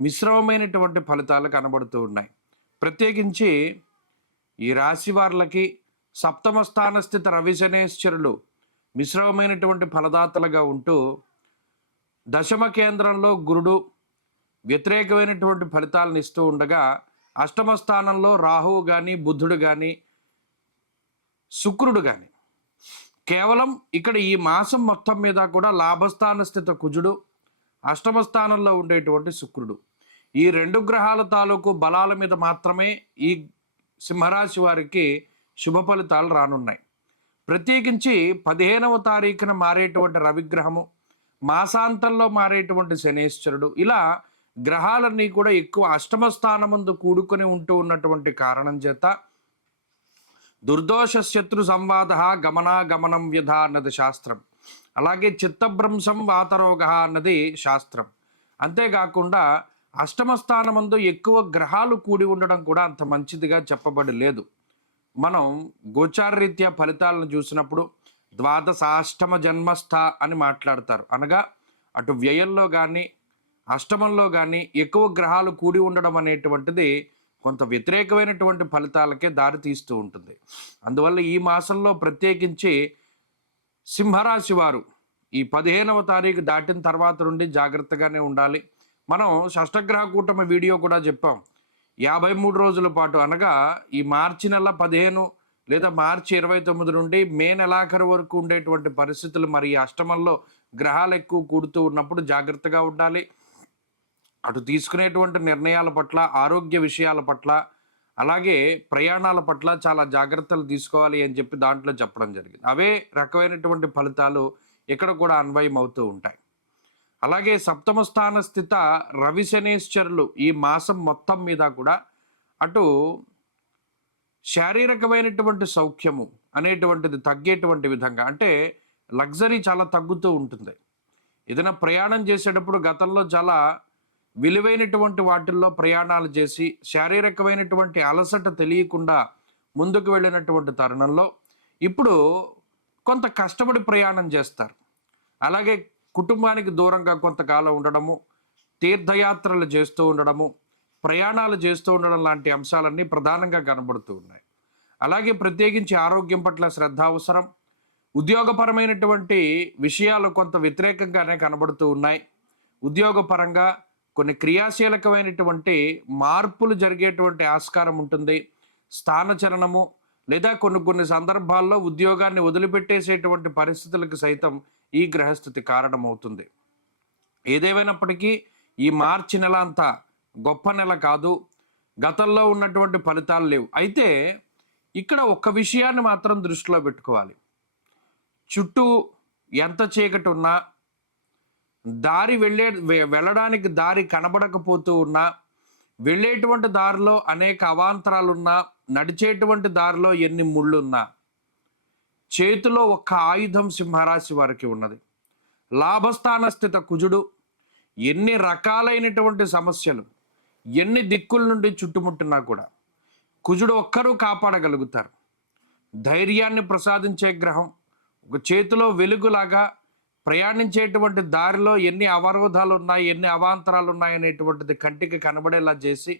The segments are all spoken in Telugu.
మిశ్రమమైనటువంటి ఫలితాలు కనబడుతూ ఉన్నాయి. ప్రత్యేకించి ఈ రాశి వార్లకి సప్తమ స్థానస్థిత రవిశనేశ్వరులు మిశ్రమమైనటువంటి ఫలదాతలుగా ఉంటూ దశమ కేంద్రంలో గురుడు వ్యతిరేకమైనటువంటి ఫలితాలను ఇస్తూ ఉండగా అష్టమ స్థానంలో రాహువు కానీ బుద్ధుడు కానీ శుక్రుడు కానీ కేవలం ఇక్కడ ఈ మాసం మొత్తం మీద కూడా లాభస్థాన స్థిత కుజుడు అష్టమ స్థానంలో ఉండేటువంటి శుక్రుడు. ఈ రెండు గ్రహాల తాలూకు బలాల మీద మాత్రమే ఈ సింహరాశి వారికి శుభ ఫలితాలు రానున్నాయి. ప్రత్యేకించి పదిహేనవ తారీఖున మారేటువంటి రవిగ్రహము మాసాంతంలో మారేటువంటి శనేశ్వరుడు ఇలా గ్రహాలన్నీ కూడా ఎక్కువ అష్టమ స్థానమందు కూడుకొని ఉంటూ ఉన్నటువంటి కారణం చేత దుర్దోష శత్రు సంవాద గమనాగమనం వ్యధ అన్నది శాస్త్రం. అలాగే చిత్తభ్రంశం వాతరోగ అన్నది శాస్త్రం. అంతేకాకుండా అష్టమ స్థానమందు ఎక్కువ గ్రహాలు కూడి ఉండడం కూడా అంత మంచిదిగా చెప్పబడి లేదు మనం గోచారరీత్యా ఫలితాలను చూసినప్పుడు ద్వాదశాష్టమ జన్మస్థ అని మాట్లాడతారు. అనగా అటు వ్యయంలో కానీ అష్టమంలో కానీ ఎక్కువ గ్రహాలు కూడి ఉండడం అనేటువంటిది కొంత వ్యతిరేకమైనటువంటి ఫలితాలకే దారి తీస్తూ ఉంటుంది. అందువల్ల ఈ మాసంలో ప్రత్యేకించి సింహరాశి వారు ఈ పదిహేనవ తారీఖు దాటిన తర్వాత నుండి జాగ్రత్తగానే ఉండాలి. మనం షష్టగ్రహ కూటమి వీడియో కూడా చెప్పాం. యాభై మూడు రోజుల పాటు అనగా ఈ మార్చి నెల పదిహేను లేదా మార్చి ఇరవై తొమ్మిది నుండి మే నెలాఖరు వరకు ఉండేటువంటి పరిస్థితులు మరి ఈ అష్టమంలో గ్రహాలు ఎక్కువ కూడుతూ ఉన్నప్పుడు జాగ్రత్తగా ఉండాలి. అటు తీసుకునేటువంటి నిర్ణయాల పట్ల ఆరోగ్య విషయాల పట్ల అలాగే ప్రయాణాల పట్ల చాలా జాగ్రత్తలు తీసుకోవాలి అని చెప్పి దాంట్లో చెప్పడం జరిగింది. అవే రకమైనటువంటి ఫలితాలు ఇక్కడ కూడా అన్వయం అవుతూ ఉంటాయి. అలాగే సప్తమ స్థాన స్థిత రవి శనేశ్వరులు ఈ మాసం మొత్తం మీద కూడా అటు శారీరకమైనటువంటి సౌఖ్యము అనేటువంటిది తగ్గేటువంటి విధంగా అంటే లగ్జరీ చాలా తగ్గుతూ ఉంటుంది. ఏదైనా ప్రయాణం చేసేటప్పుడు గతంలో చాలా విలువైనటువంటి వాటిల్లో ప్రయాణాలు చేసి శారీరకమైనటువంటి అలసట తెలియకుండా ముందుకు వెళ్ళినటువంటి తరుణంలో ఇప్పుడు కొంత కష్టపడి ప్రయాణం చేస్తారు. అలాగే కుటుంబానికి దూరంగా కొంతకాలం ఉండడము తీర్థయాత్రలు చేస్తూ ఉండడము ప్రయాణాలు చేస్తూ ఉండడం లాంటి అంశాలన్నీ ప్రధానంగా కనబడుతూ ఉన్నాయి. అలాగే ప్రత్యేకించి ఆరోగ్యం పట్ల శ్రద్ధ అవసరం ఉద్యోగపరమైనటువంటి విషయాలు కొంత వ్యతిరేకంగానే కనబడుతూ ఉన్నాయి. ఉద్యోగపరంగా కొన్ని క్రియాశీలకమైనటువంటి మార్పులు జరిగేటువంటి ఆస్కారం ఉంటుంది. స్థానచలనము లేదా కొన్ని కొన్ని సందర్భాల్లో ఉద్యోగాన్ని వదిలిపెట్టేసేటువంటి పరిస్థితులకు సైతం ఈ గ్రహస్థితి కారణమవుతుంది. ఏదేమైనప్పటికీ ఈ మార్చి నెల అంతా గొప్ప నెల కాదు. గతంలో ఉన్నటువంటి ఫలితాలు లేవు. అయితే ఇక్కడ ఒక్క విషయాన్ని మాత్రం దృష్టిలో పెట్టుకోవాలి. చుట్టూ ఎంత చీకటి ఉన్నా దారి వెళ్ళే వెళ్ళడానికి దారి కనబడకపోతూ ఉన్నా వెళ్ళేటువంటి దారిలో అనేక అవాంతరాలున్నా నడిచేటువంటి దారిలో ఎన్ని ముళ్ళున్నా చేతిలో ఒక్క ఆయుధం సింహరాశి వారికి ఉన్నది. లాభస్థాన స్థిత కుజుడు ఎన్ని రకాలైనటువంటి సమస్యలు ఎన్ని దిక్కుల నుండి చుట్టుముట్టినా కూడా కుజుడు ఒక్కరూ కాపాడగలుగుతారు. ధైర్యాన్ని ప్రసాదించే గ్రహం ఒక చేతిలో వెలుగులాగా ప్రయాణించేటువంటి దారిలో ఎన్ని అవరోధాలు ఉన్నాయి ఎన్ని అవాంతరాలు ఉన్నాయి అనేటువంటిది కంటికి కనబడేలా చేసి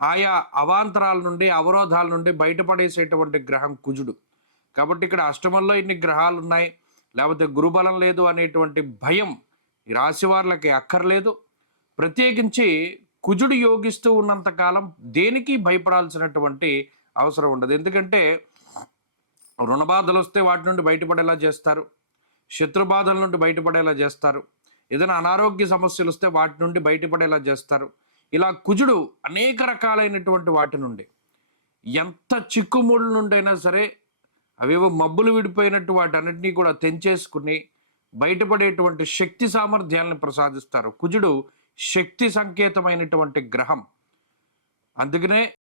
ఆయా అవాంతరాల నుండి అవరోధాల నుండి బయటపడేసేటువంటి గ్రహం కుజుడు. కాబట్టి ఇక్కడ అష్టమంలో ఇన్ని గ్రహాలు ఉన్నాయి లేకపోతే గురుబలం లేదు అనేటువంటి భయం ఈ రాశి వాళ్ళకి అక్కర్లేదు. ప్రత్యేకించి కుజుడు యోగిస్తూ ఉన్నంత కాలం దేనికి భయపడాల్సినటువంటి అవసరం ఉండదు. ఎందుకంటే రుణబాధలు వస్తే వాటి నుండి బయటపడేలా చేస్తారు శత్రుబాధల నుండి బయటపడేలా చేస్తారు ఏదైనా అనారోగ్య సమస్యలు వస్తే వాటి నుండి బయటపడేలా చేస్తారు. ఇలా కుజుడు అనేక రకాలైనటువంటి వాటి నుండి ఎంత చిక్కుముళ్ళ నుండైనా సరే అవేవో మబ్బులు విడిపోయినట్టు వాటన్నిటినీ కూడా తెంచేసుకుని బయటపడేటువంటి శక్తి సామర్థ్యాలను ప్రసాదిస్తారు. కుజుడు శక్తి సంకేతమైనటువంటి గ్రహం. అందుకనే